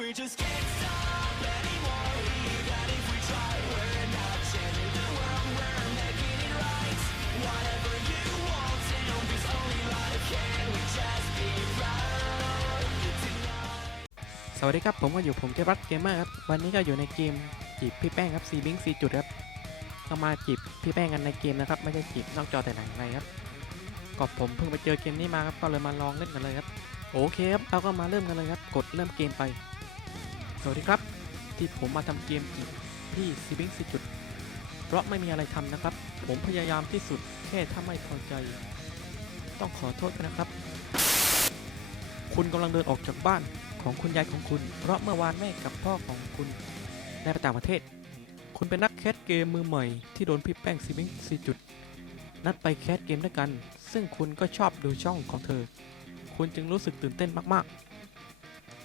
we just can't stop anymore. Even if we try, we're not changing the world, we're making it right. Whatever you want, and hope is only life. Can we just be proud tonight? สวัสดีครับ ผมก็อยู่ผมเจรัตเกมเมอร์ครับ วันนี้ก็อยู่ในเกมจีบพี่แป้งครับซีบิงซีจุดครับก็มาจีบพี่แป้งกันในเกมนะครับ ไม่ใช่จีบนอกจอแต่ไหนไรครับก็ผมเพิ่งไปเจอเกมนี้มาครับก็เลยมาลองเล่นกันเลยครับ โอเคครับเราก็มาเริ่มกันเลยครับ กดเริ่มเกมไป สวัสดีครับ ที่ผมมาทำเกมจีบที่ซีบิงซีจุด เพราะไม่มีอะไรทำนะครับ ผมพยายามที่สุดแค่ถ้าไม่พอใจ ต้องขอโทษกันนะครับ คุณกำลังเดินออกจากบ้านของคุณยายของคุณ เพราะเมื่อวานแม่กับพ่อของคุณได้ไปต่างประเทศ คุณเป็นนักแคสเกมมือใหม่ที่โดนพี่แป้งซีมิงซีจุด นัดไปแคสเกมด้วยกัน ซึ่งคุณก็ชอบดูช่องของเธอ คุณจึงรู้สึกตื่นเต้นมากๆ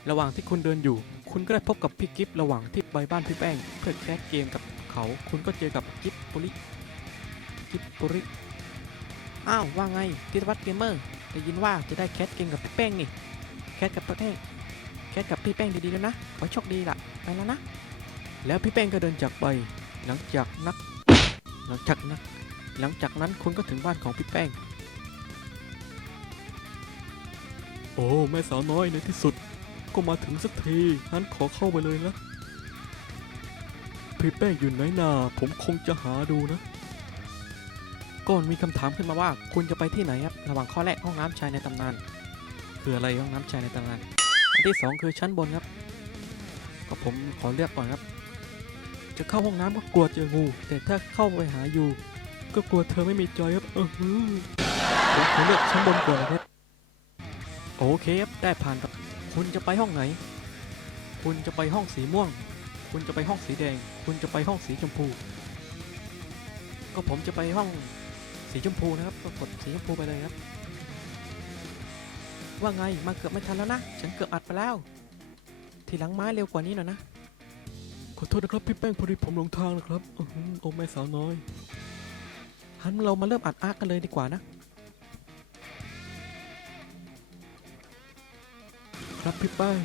ระหว่างที่คุณเดินอยู่ คุณก็ได้พบกับพี่กิฟระหว่างที่ไปบ้านพี่แป้ง เพื่อแคสเกมกับเขา คุณก็เจอกับกิฟปุริกิฟปุริอ้าว ว่าไงทิตวัฒน์เกมเมอร์ได้ยินว่าจะได้แคสเกมกับพี่แป้งนี่ แคสกับพี่แป้งแคทกับพี่แป้งดีๆแล้วนะ ขอให้โชคดีล่ะ ไปแล้วนะ แล้วพี่แป้งก็เดินจากไปหลังจากนัก หลังจากนัก หลังจากนั้นคุณก็ถึงบ้านของพี่แป้ง โอ้แม่สาวน้อยในที่สุด ก็มาถึงสักที งั้นขอเข้าไปเลยนะ พี่แป้งอยู่ไหนนาผมคงจะหาดูนะ ก่อนมีคำถามขึ้นมาว่า คุณจะไปที่ไหนครับ ระหว่างข้อแรกห้องน้ำชายในตำนาน คืออะไรห้องน้ำชายในตำนาน อันที่สองคือชั้นบนครับ ก็ผมขอเลือกก่อนครับ จะเข้าห้องน้ำก็กลัวเจองู แต่ถ้าเข้าไปหาอยู่ ก็กลัวเธอไม่มีจอยครับเออผมขอเลือกชั้นบนก่อนครับโอเคครับได้ผ่านครับ คุณจะไปห้องไหน คุณจะไปห้องสีม่วง คุณจะไปห้องสีแดง คุณจะไปห้องสีชมพู ก็ผมจะไปห้องสีชมพูนะครับ ก็กดสีชมพูไปเลยครับ ว่าไง มาเกือบไม่ทันแล้วนะ ฉันเกือบอัดไปแล้ว ทีหลังไม้เร็วกว่านี้หน่อยนะ ขอโทษนะครับพี่แป้งพอดีผมหลงทางนะครับอื้อหือโอ้แม่สาวน้อยหันเรามาเริ่มอัดอาร์กกันเลยดีกว่านะ ครับพี่แป้ง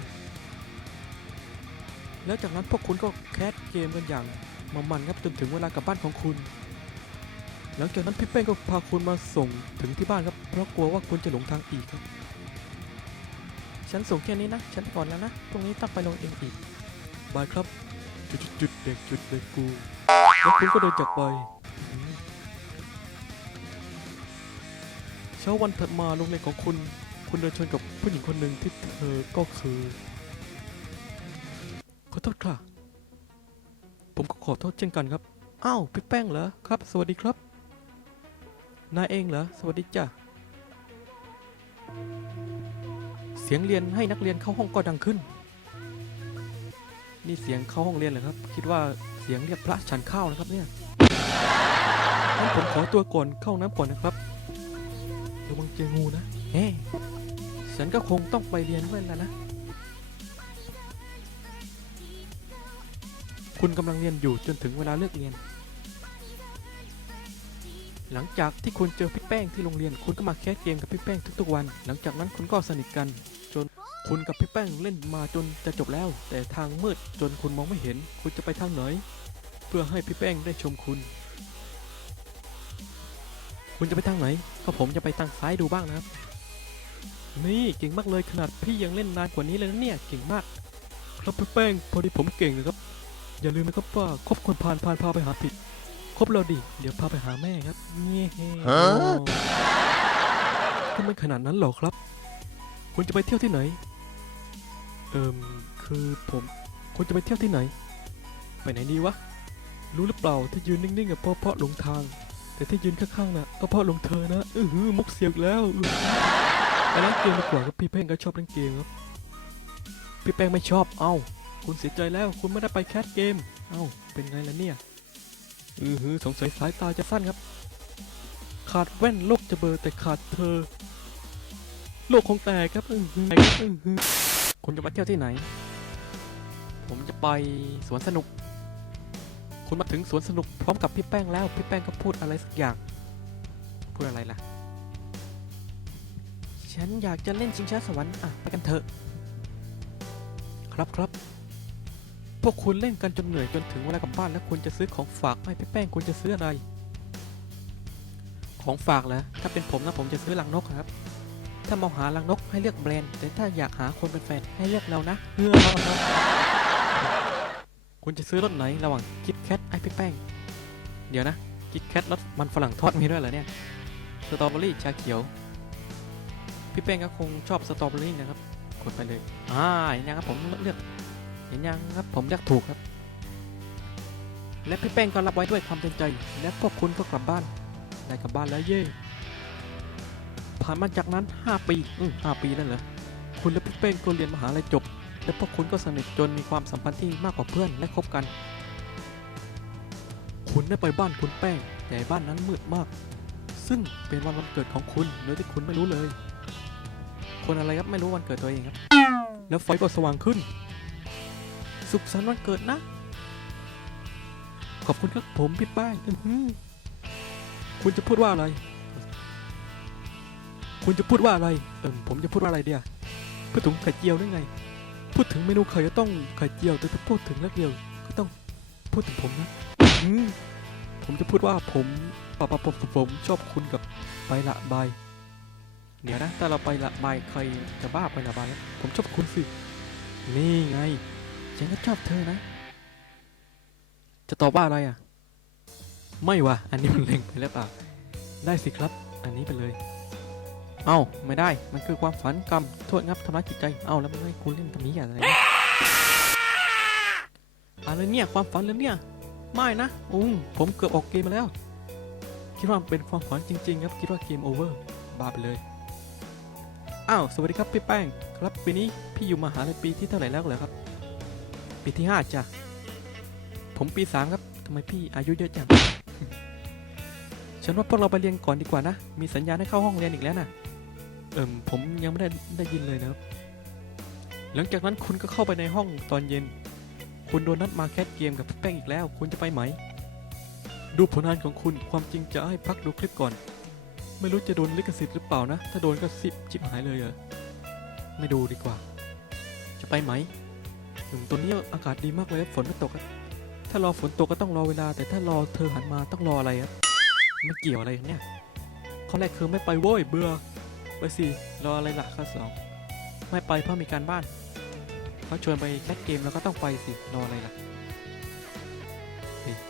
แล้วจากนั้นพวกคุณก็แคสเกมกันอย่างมามันครับจนถึงเวลากลับบ้านของคุณ หลังจากนั้นพี่แป้งก็พาคุณมาส่งถึงที่บ้านครับ เพราะกลัวว่าคุณจะหลงทางอีกครับ ฉันส่งแค่นี้นะ ฉันไปก่อนแล้วนะ ตรงนี้ต้องไปลงเองอีก บายครับ จุดจุดจุดเด็กจุดเด็กกูแล้วคุณก็เดินจากไปอืมเช้าวันถัดมาโรงเรียนของคุณ คุณเดินชนกับผู้หญิงคนหนึ่งที่เธอก็คือ ขอโทษค่ะ ผมก็ขอโทษเช่นกันครับ อ้าว พี่แป้งเหรอครับ สวัสดีครับ นายเองเหรอ สวัสดีจ้ะ เสียงเรียนให้นักเรียนเข้าห้องก็ดังขึ้น นี่เสียงเข้าห้องเรียนเหรอครับ คิดว่าเสียงเรียกพระฉันเข้านะครับเนี่ยงั้นผมขอตัวก่อนเข้าน้ำก่อนนะครับ ระวังเจองูนะเฮ้ ฉันก็คงต้องไปเรียนด้วยแล้วนะ คุณกำลังเรียนอยู่จนถึงเวลาเลิกเรียน หลังจากที่คุณเจอพี่แป้งที่โรงเรียน คุณก็มาแคสเกมกับพี่แป้งทุกๆวัน หลังจากนั้นคุณก็สนิทกัน จนคุณกับพี่แป้งเล่นมาจนจะจบแล้ว แต่ทางมืดจนคุณมองไม่เห็น คุณจะไปทางไหน เพื่อให้พี่แป้งได้ชมคุณ คุณจะไปทางไหน ก็ผมจะไปทางซ้ายดูบ้างนะครับ นี่เก่งมากเลยขนาดพี่ยังเล่นนานกว่านี้เลยนะเนี่ยเก่งมาก ครับพี่แป้งพอดีผมเก่งเลยครับ อย่าลืมนะครับว่าคบคนพาลพาลพาไปหาผิดคบเราดิเดี๋ยวพาไปหาแม่ครับเงี้ยก็ไม่ขนาดนั้นหรอกครับ คุณจะไปเที่ยวที่ไหน เอิมคือผมคุณจะไปเที่ยวที่ไหน ไปไหนดีวะ รู้หรือเปล่าที่ยืนนิ่งๆอะเพราะเพราะหลงทาง แต่ที่ยืนข้างๆน่ะก็เพราะหลงเธอนะอือหือมุกเสียงแล้วอื้อหือ ไปเล่นเกมดีกว่าครับพี่แป้งก็ชอบเล่นเกมครับ พี่แป้งไม่ชอบ เอ้า คุณเสียใจแล้ว คุณไม่ได้ไปแคสเกม เอ้า เป็นไงล่ะเนี่ย อือหือสงสัยสายตาจะสั้นครับ ขาดแว่นโลกจะเบลอแต่ขาดเธอ โลกคงแตกครับ อือหือออคุณจะไปเที่ยวที่ไหน ผมจะไปสวนสนุก คุณมาถึงสวนสนุกพร้อมกับพี่แป้งแล้ว พี่แป้งก็พูดอะไรสักอย่าง พูดอะไรล่ะ ฉันอยากจะเล่นชิงช้าสวรรค์อะไปกันเถอะ ครับครับ พวกคุณเล่นกันจนเหนื่อยจนถึงเวลากลับบ้านแล้วคุณจะซื้อของฝากให้พี่แป้งคุณจะซื้ออะไร ของฝากเหรอถ้าเป็นผมนะผมจะซื้อลังนกครับ ถ้ามองหาลังนกให้เลือกแบรนด์ แต่ถ้าอยากหาคนเป็นแฟนให้เลือกเรานะเพื่อคุณจะซื้อรถไหนระหว่างคิดแคทไอพี่แป้ง เดี๋ยวนะคิดแคทรสมันฝรั่งทอดมีด้วยเหรอเนี่ยสตรอเบอรี่ชาเขียว พี่แป้งก็คงชอบสตรอเบอรี่นะครับ กดไปเลย อ่าเห็นยังครับผมเลือกเห็นยังครับผมเลือกถูกครับ และพี่แป้งก็รับไว้ด้วยความเต็มใจ และพวกคุณก็กลับบ้านได้กลับบ้านแล้วเย่ผ่านมาจากนั้น 5 ปี อืมห้าปีแล้วเหรอ คุณและพี่เป้งก็เรียนมหาลัยจบ และพวกคุณก็สนิทจนมีความสัมพันธ์ที่มากกว่าเพื่อนและคบกัน คุณได้ไปบ้านคุณแป้งแต่บ้านนั้นมืดมาก ซึ่งเป็นวันวันเกิดของคุณโดยที่คุณไม่รู้เลย คนอะไรครับไม่รู้วันเกิดตัวเองครับ แล้วไฟก็สว่างขึ้น สุขสันต์วันเกิดนะ ขอบคุณครับผมพี่ป้งอื้อหือคุณจะพูดว่าอะไร คุณจะพูดว่าอะไร เออผมจะพูดว่าอะไรเดียพูดถึงไข่เจียวได้ไง พูดถึงเมนูไข่ก็ต้องไข่เจียวแต่ถ้าพูดถึงนักเดียวก็ต้องพูดถึงผมนะผมจะพูดว่าผมปะปะผมผมชอบคุณกับไปละบาย เดี๋ยวนะถ้าเราไปละบายใครจะบ้าไปละบายแล้วผมชอบคุณสินี่ไงฉันก็ชอบเธอนะ จะตอบว่าอะไรอะ ไม่วะอันนี้มันเล็งไปแล้วเปล่าได้สิครับ อันนี้ไปเลย เอ้าไม่ได้มันคือความฝันกรรมโทษงับทำร้ายจิตใจ เอ้าแล้วมันให้คุณเล่นทำนี้อย่างไรเนี่ยอะไรเนี่ยความฝันเลยเนี่ย ไม่นะอุ้งผมเกือบออกเกมมาแล้ว คิดว่ามเป็นความฝันจริง ๆ ครับคิดว่าเกมโอเวอร์บาไปเลย อ้าวสวัสดีครับพี่แป้งครับปีนี้พี่อยู่มหาลัยปีที่เท่าไหร่แล้วเหรอครับ ปีที่ห้าจ้ะผมปีสามครับทำไมพี่อายุเยอะจังฉันว่าพวกเราไปเรียนก่อนดีกว่านะ มีสัญญาณให้เข้าห้องเรียนอีกแล้วนะเอิมผมยังไม่ได้ได้ยินเลยนะครับ หลังจากนั้นคุณก็เข้าไปในห้องตอนเย็น คุณโดนนัดมาแคสเกมกับพี่แป้งอีกแล้ว คุณจะไปไหม ดูผลงานของคุณความจริงจะให้พักดูคลิปก่อน ไม่รู้จะโดนลิขสิทธิ์หรือเปล่านะ ถ้าโดนก็สิบจิบหายเลยเหรอไม่ดูดีกว่า จะไปไหมอืมตัวนี้อากาศดีมากเลยฝนไม่ตกถ้ารอฝนตกก็ต้องรอเวลา แต่ถ้ารอเธอหันมาต้องรออะไรครับไม่เกี่ยวอะไรกันเนี่ยข้อแรกคือไม่ไปโว้ยเบื่อไปสิรออะไรล่ะข้อสองไม่ไปเพราะมีการบ้านเขาชวนไปแคสเกมแล้วก็ต้องไปสิรออะไรล่ะ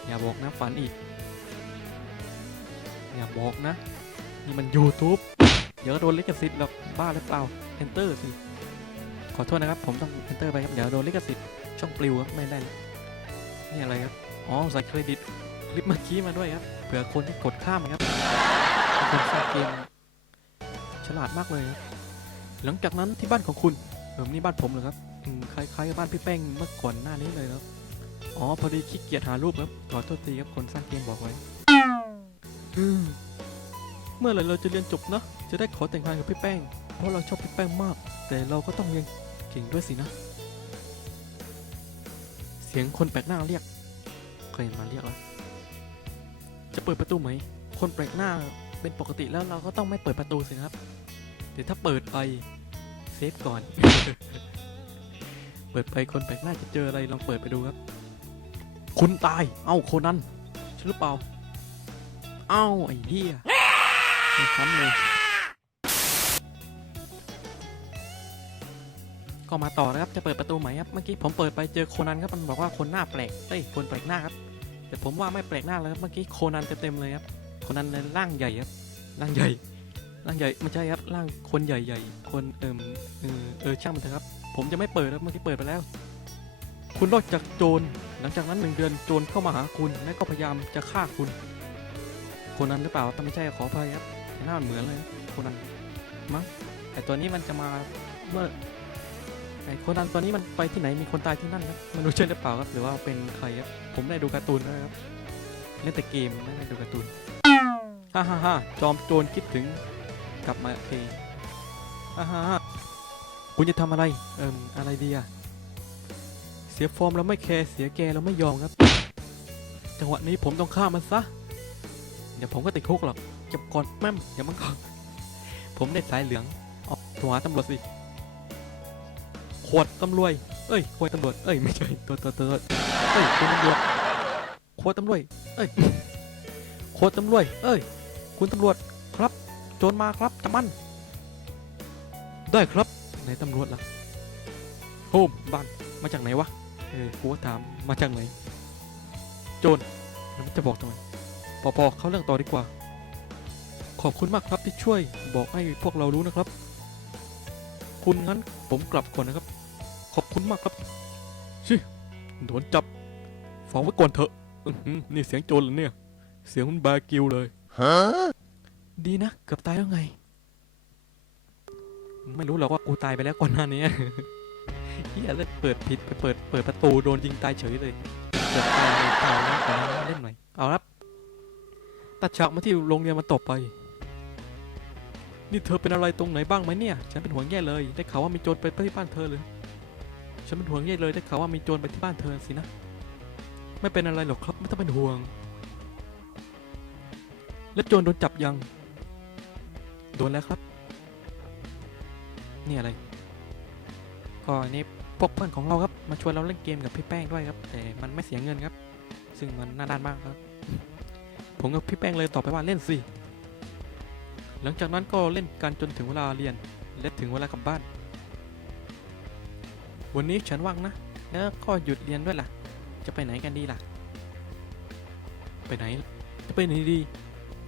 อย่าบอกนะฝันอีก อย่าบอกนะ นี่มัน YouTube เดี๋ยวโดนลิขสิทธิ์หรอกบ้าหรือเปล่า Enter สิ ขอโทษนะครับ ผมต้อง Enter ไปครับ เดี๋ยวโดนลิขสิทธิ์ช่องปลิวครับ ไม่ได้เนี่อะไรครับ อ๋อใส่เครดิตคลิปเมื่อกี้มาด้วยครับ เผื่อคนที่กดข้ามครับคนสร้างเกมฉลาดมากเลยครับ หลังจากนั้นที่บ้านของคุณเออนี่บ้านผมเหรอครับคล้ายๆกับบ้านพี่แป้งเมื่อก่อนหน้านี้เลยครับ อ๋อ พอดีขี้เกียจหารูปครับ ขอโทษทีครับ คนสร้างเกมบอกไว้อืม เมื่อไหร่เราจะเรียนจบนะ จะได้ขอแต่งงานกับพี่แป้ง เพราะเราชอบพี่แป้งมาก แต่เราก็ต้องเรียนเก่งด้วยสินะ เสียงคนแปลกหน้าเรียก ใครมาเรียกวะจะเปิดประตูไหม คนแปลกหน้าเป็นปกติแล้วเราก็ต้องไม่เปิดประตูสิครับแต่ถ้าเปิดไปเซฟก่อน เปิดไปคนแปลกหน้าจะเจออะไรลองเปิดไปดูครับ คุณตาย เอ้าโคนันใช่หรือเปล่า เอ้าไอ้เหี้ย ม่ซ้ำเลย ก็มาต่อนะครับ จะเปิดประตูใหมครับ เมื่อกี้ผมเปิดไปเจอโคนันครับ มันบอกว่าคนหน้าแปลกเอ้ย คนแปลกหน้าครับ แต่ผมว่าไม่แปลกหน้าเลยครับ เมื่อกี้โคนันเต็มๆเลยครับ โคนันในร่างใหญ่ครับ ร่างใหญ่ ร่างใหญ่ไม่ใช่ครับ ร่างคนใหญ่ๆ คนเอิมเออเออช่างมันเถอะครับ ผมจะไม่เปิดครับ เมื่อกี้เปิดไปแล้ว คุณรอดจากโจร หลังจากนั้นหนึ่งเดือนโจรเข้ามาหาคุณ และก็พยายามจะฆ่าคุณคนนั้นหรือเปล่าแต่ไม่ใช่ขออภัยครับ หน้ามันเหมือนเลยคนนั้นมั้งแต่ตัวนี้มันจะมาเมื่อไอ้คนนั้นตัวนี้มันไปที่ไหนมีคนตายที่นั่นครับมันรู้ใช่หรือเปล่าครับหรือว่าเป็นใครครับผมได้ดูการ์ตูนด้วยครับเล่นแต่เกมไม่ได้ดูการ์ตูนฮ่าฮ่าฮ่าจอมโจรคิดถึงกลับมาโอเคฮ่าฮ่าฮ่าคุณจะทำอะไรเอิ่มอะไรดีอะเสียฟอร์มเราไม่แคร์เสียแกเราไม่ยอมครับ จังหวะนี้ผมต้องฆ่ามันซะเดี๋ยวผมก็ติดคุกหรอก จับก่อนแม่มอย่ามันก่อนผมได้สายเหลืองออกโทรหาตำรวจสิขวดตำรวจเอ้ยควายตำรวจเอ้ยไม่ใช่ตัวตัวตัวเอ้ยคุณตำรวจควายตำรวจเอ้ยควายตำรวจเอ้ย คุณตำรวจครับโจรมาครับจับมัน ได้ครับไหนตำรวจล่ะโฮมบ้านมาจากไหนวะเออกูถามมาจากไหน โจรมันจะบอกทำไมปอปอเข้าเรื่องต่อดีกว่า ขอบคุณมากครับที่ช่วยบอกให้พวกเรารู้นะครับ คุณงั้นผมกลับก่อนนะครับ ขอบคุณมากครับ ชิโดนจับฟังไว้ก่อนเถอะนี่เสียงโจรเหรอเนี่ย เสียงมันแบร์กิวเลยฮะดีนะ เกือบตายแล้วไง ไม่รู้หรอกว่ากูตายไปแล้วก่อนหน้านี้เฮียเล่นเปิดผิดไปเปิดเปิดประตูโดนยิงตายเฉยเลยเกือบตายเลยตายแล้วขอเล่นหน่อยเอาครับตัดฉากมาที่โรงเรียนมันต่อไป นี่เธอเป็นอะไรตรงไหนบ้างไหมเนี่ย ฉันเป็นห่วงแย่เลย ได้ข่าวว่ามีโจรไปที่บ้านเธอเลยฉันเป็นห่วงแย่เลย ได้ข่าวว่ามีโจรไปที่บ้านเธอสินะ ไม่เป็นอะไรหรอกครับ ไม่ต้องเป็นห่วง แล้วโจรโดนจับยัง โดนแล้วครับ นี่อะไรก็อันนี้พวกเพื่อนของเราครับ มาชวนเราเล่นเกมกับพี่แป้งด้วยครับ แต่มันไม่เสียเงินครับ ซึ่งมันน่าด้านมากครับ ผมกับพี่แป้งเลยตอบไปว่าเล่นสิ หลังจากนั้นก็เล่นกันจนถึงเวลาเรียน และถึงเวลากลับบ้าน วันนี้ฉันว่างนะ แล้วก็หยุดเรียนด้วยล่ะ จะไปไหนกันดีล่ะ ไปไหน จะไปไหนดี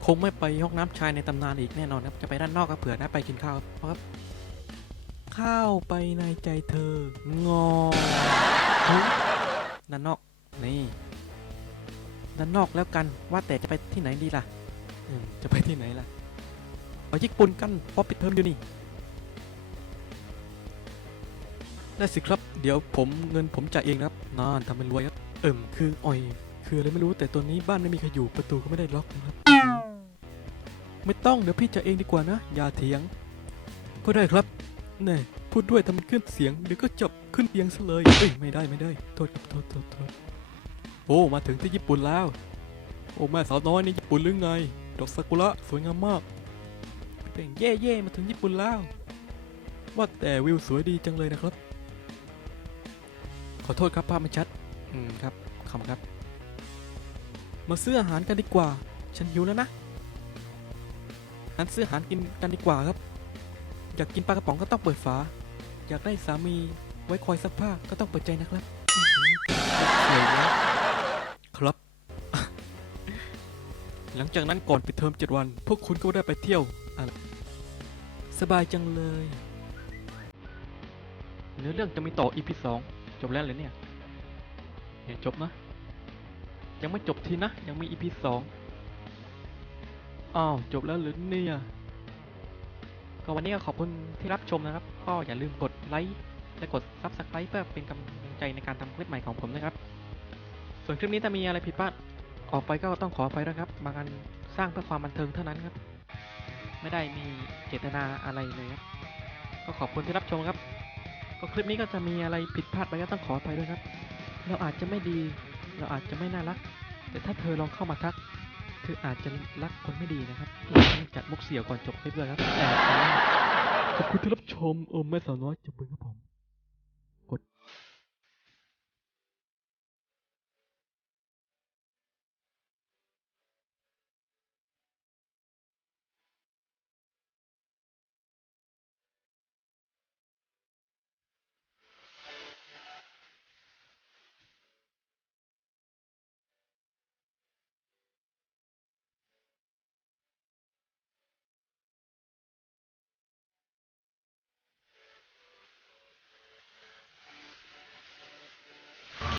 คงไม่ไปห้องน้ำชายในตำนานอีกแน่นอนครับ จะไปด้านนอกครับเผื่อได้ไปกินข้าวครับ ข้าวไปในใจเธองอด้านนอก นี่ ด้านนอกแล้วกัน ว่าแต่จะไปที่ไหนดีล่ะจะไปที่ไหนล่ะ ไปญี่ปุ่นกันเพราะปิดเทอมอยู่นี่ได้สิครับ เดี๋ยวผมเงินผมจ่ายเองนะครับนานทำเป็นรวยครับ เอิ่มคืออ่อย คืออะไรไม่รู้แต่ตอนนี้บ้านไม่มีใครอยู่ประตูก็ไม่ได้ล็อกนะครับ ไม่ต้องเดี๋ยวพี่จ่ายเองดีกว่านะ อย่าเถียง ก็ได้ครับแน่พูดด้วยทำมันขึ้นเสียงเดี๋ยวก็จบขึ้นเตียงซะเลยเอ้ยไม่ได้ไม่ได้ โทษครับโทษโทษโทษโอ้มาถึงที่ญี่ปุ่นแล้ว โอ้แม่สาวน้อยในญี่ปุ่นหรือไง ดอกซากุระสวยงามมาก เป็นเย่เย่มาถึงญี่ปุ่นแล้ว ว่าแต่วิวสวยดีจังเลยนะครับ ขอโทษครับภาพไม่ชัด อืมครับขอบคุณครับ มาซื้ออาหารกันดีกว่า ฉันหิวแล้วนะงั้นซื้ออาหารกินกันดีกว่าครับ อยากกินปลากระป๋องก็ต้องเปิดฝา อยากได้สามีไว้คอยซักผ้าก็ต้องเปิดใจนะครับสวยนะครับ หลังจากนั้นก่อนปิดเทอม7วัน พวกคุณก็ได้ไปเที่ยว อะไรสบายจังเลย เนื้อเรื่องจะมีต่อ EP 2จบแล้วเลยเนี่ยเห็นจบนะ ยังไม่จบทีนะ ยังมี EP 2อ้าวจบแล้วหรือเนี่ยก็วันนี้ก็ขอบคุณที่รับชมนะครับ ก็อย่าลืมกดไลค์และกด Subscribe เพื่อเป็นกำลังใจในการทำคลิปใหม่ของผมนะครับ ส่วนคลิปนี้ถ้ามีอะไรผิดพลาดออกไปก็ต้องขออภัยนะครับ บางอันสร้างเพื่อความบันเทิงเท่านั้นครับ ไม่ได้มีเจตนาอะไรเลยครับ ก็ขอบคุณที่รับชมครับ ก็คลิปนี้ก็จะมีอะไรผิดพลาดไปก็ต้องขออภัยด้วยครับ เราอาจจะไม่ดี เราอาจจะไม่น่ารัก แต่ถ้าเธอลองเข้ามาทัก เธออาจจะรักคนไม่ดีนะครับ จัดมุกเสี่ยวก่อนจบคลิปเลยครับแต่ขอบคุณที่รับชมเออแม่สาวน้อยจบมือครับ